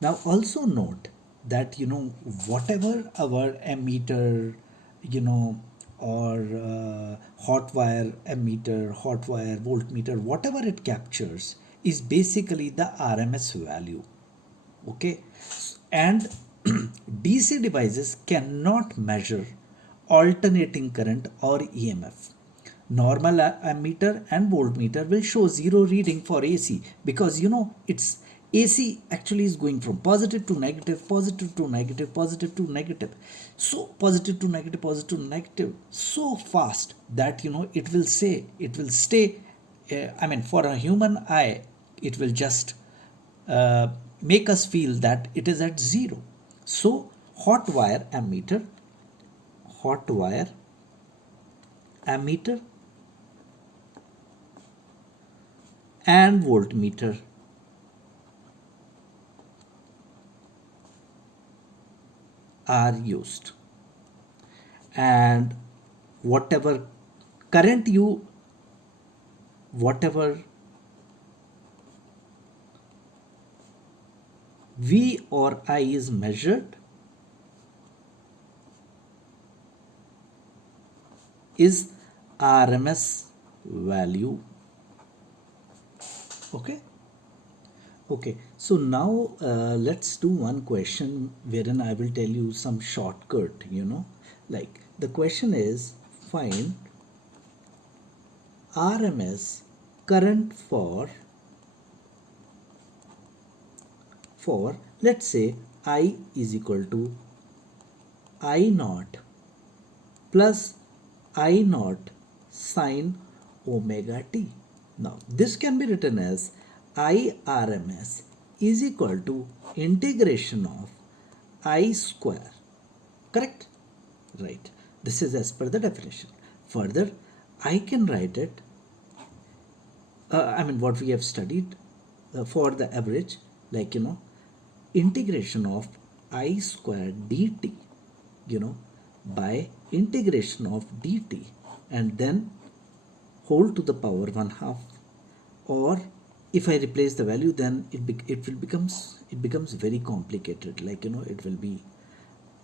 Now also note that whatever our ammeter, you know, or hot wire ammeter, hot wire voltmeter, whatever it captures is basically the RMS value. Okay, and DC devices cannot measure alternating current or EMF. Normal ammeter and voltmeter will show zero reading for AC, because it's AC actually is going from positive to negative, positive to negative, positive to negative, so positive to negative, positive to negative, so fast that it will stay. I mean, for a human eye, it will just uh, make us feel that it is at zero. So hot wire ammeter, hot wire ammeter and voltmeter are used, and whatever current you whatever V or I is measured is RMS value. Okay. Okay, so now let's do one question wherein I will tell you some shortcut, like the question is, find RMS current for let's say I is equal to I naught plus I naught sine omega t. Now this can be written as IRMS is equal to integration of I square. Correct? Right. This is as per the definition. Further, I can write it, I mean, what we have studied for the average, like, integration of I square dt, by integration of dt, and then whole to the power 1 half. Or if I replace the value, then it becomes very complicated, like, it will be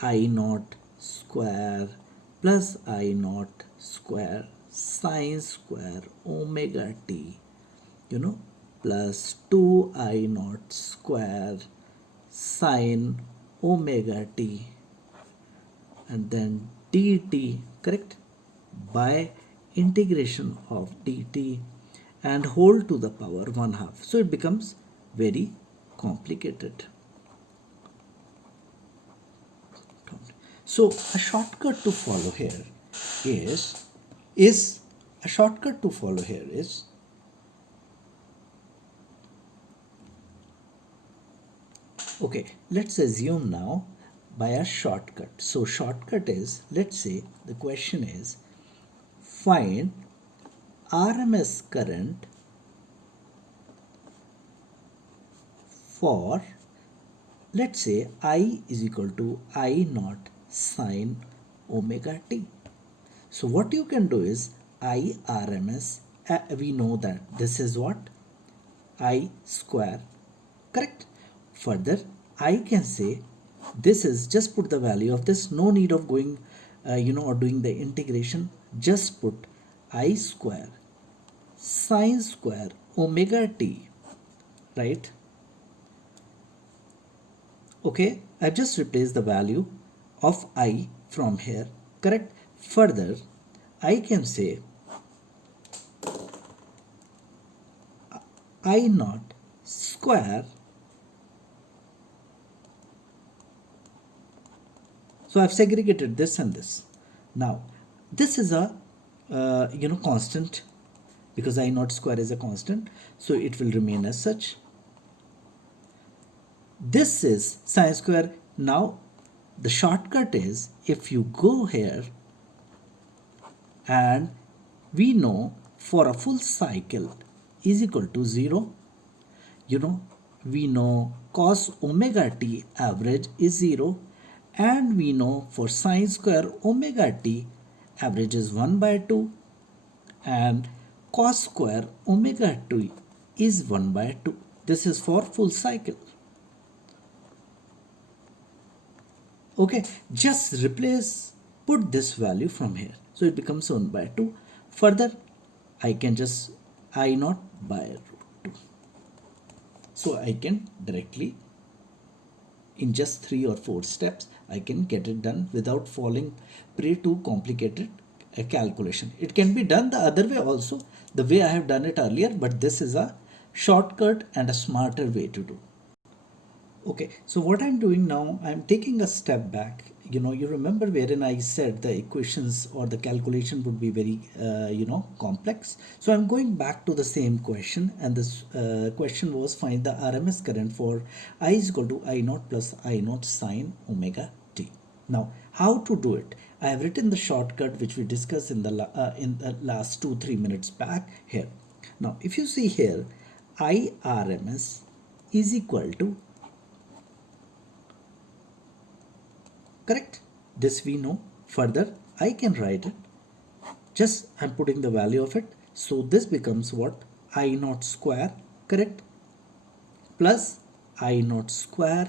I naught square plus I naught square sine square omega t, plus 2 I naught square sine omega t, and then dt, correct, by integration of dt and whole to the power 1 half. So it becomes very complicated. So a shortcut to follow here is a shortcut to follow here is, okay, let's assume now by a shortcut. So shortcut is, let's say the question is, find RMS current for, let's say I is equal to I naught sine omega t. So what you can do is IRMS, we know that this is what? I square, correct? Further, I can say this is, just put the value of this, no need of going, or doing the integration, just put I square sine square omega t, right? Okay, I've just replaced the value of I from here, correct? Further, I can say I naught square. So I've segregated this and this. Now, this is a constant, because I naught square is a constant, so it will remain as such. This is sine square. Now, the shortcut is, if you go here, and we know for a full cycle is equal to 0, we know cos omega t average is 0, and we know for sine square omega t average is 1 by 2, and cos square omega t is 1 by 2. This is for full cycle. Okay, just replace, put this value from here. So it becomes 1 by 2. Further, I can just I naught by root 2. So I can directly, in just 3 or 4 steps, I can get it done without falling prey to complicated calculation. It can be done the other way also, the way I have done it earlier, but this is a shortcut and a smarter way to do. Okay, so what I'm doing now, I'm taking a step back. You remember wherein I said the equations or the calculation would be very, complex. So I'm going back to the same question, and this question was find the RMS current for I is equal to I naught plus I naught sine omega t. Now, how to do it? I have written the shortcut which we discussed in the last 2-3 minutes back here. Now, if you see here, IRMS is equal to, correct, this we know. Further, I can write it, just I'm putting the value of it. So this becomes what? I naught square, correct, plus I naught square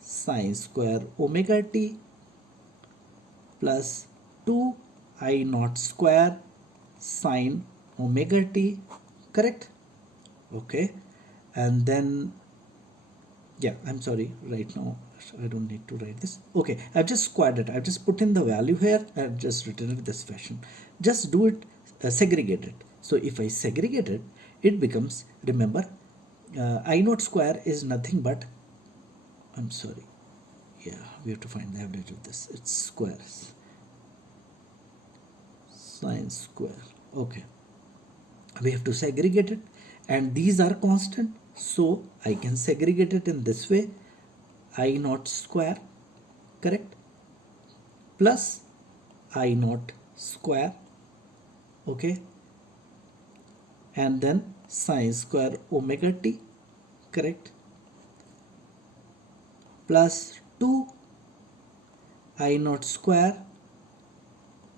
sine square omega t plus 2 I naught square sine omega t, correct. Okay, and then, yeah, I'm sorry, right now I don't need to write this. Okay, I've just squared it, I've just put in the value here, I've just written it this fashion. Just do it, segregate it. So if I segregate it, it becomes, remember, I naught square is nothing but, I'm sorry, yeah, we have to find the average of this, it's squares, sine square. Okay, we have to segregate it, and these are constant, so I can segregate it in this way. I naught square, correct, plus I naught square, okay, and then sine square omega t, correct, plus 2 I naught square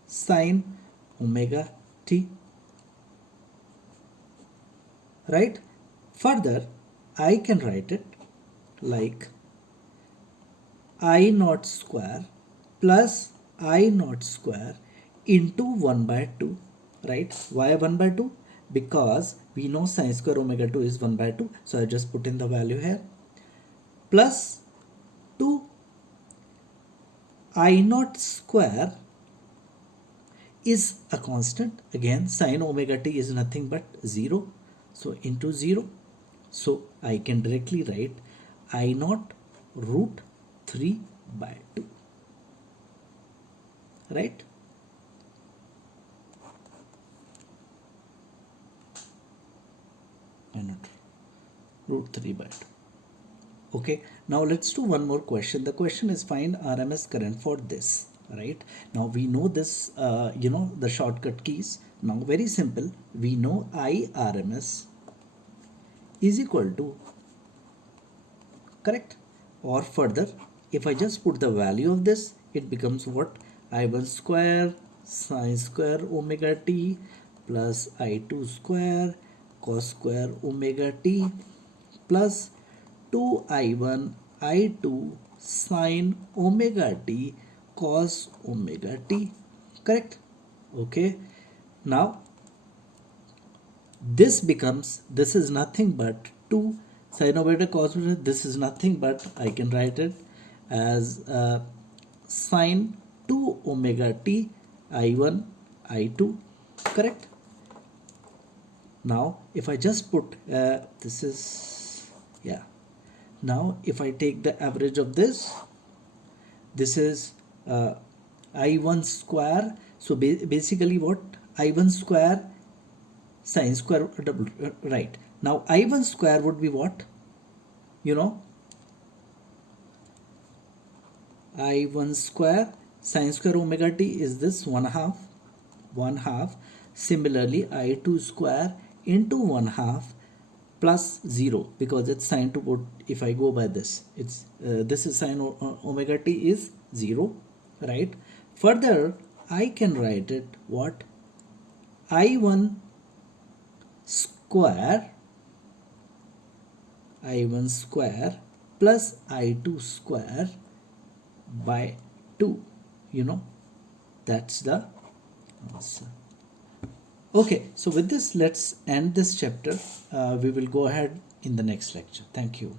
sine omega t, right. Further, I can write it like I naught square plus I naught square into 1 by 2, right. Why 1 by 2? Because we know sine square omega 2 is 1 by 2, so I just put in the value here, plus 2 I naught square is a constant, again sine omega t is nothing but 0, so into 0, so I can directly write I naught root 3 by 2, right. I naught root 3 by 2. Okay, now let's do one more question. The question is find RMS current for this, right. Now we know this, the shortcut keys. Now very simple, we know IRMS is equal to, correct, or further, if I just put the value of this, it becomes what? I1 square sine square omega t plus I2 square cos square omega t plus 2I1 I2 sine omega t cos omega t, correct. Okay, now this becomes, this is nothing but 2 sine omega cos omega, this is nothing but I can write it as sine 2 omega t I1 I2, correct. Now if I just put this is, yeah, now if I take the average of this is I1 square, so basically what? I1 square sine square double, right. Now I1 square would be what? I1 square sine square omega t is this 1/2. Similarly, I2 square into 1/2 plus 0, because it's sine to put, if I go by this, it's this is sine omega t is 0, right. Further, I can write it what? I1 square plus I2 square by 2. You know, that's the answer. Okay, so with this, let's end this chapter. We will go ahead in the next lecture. Thank you.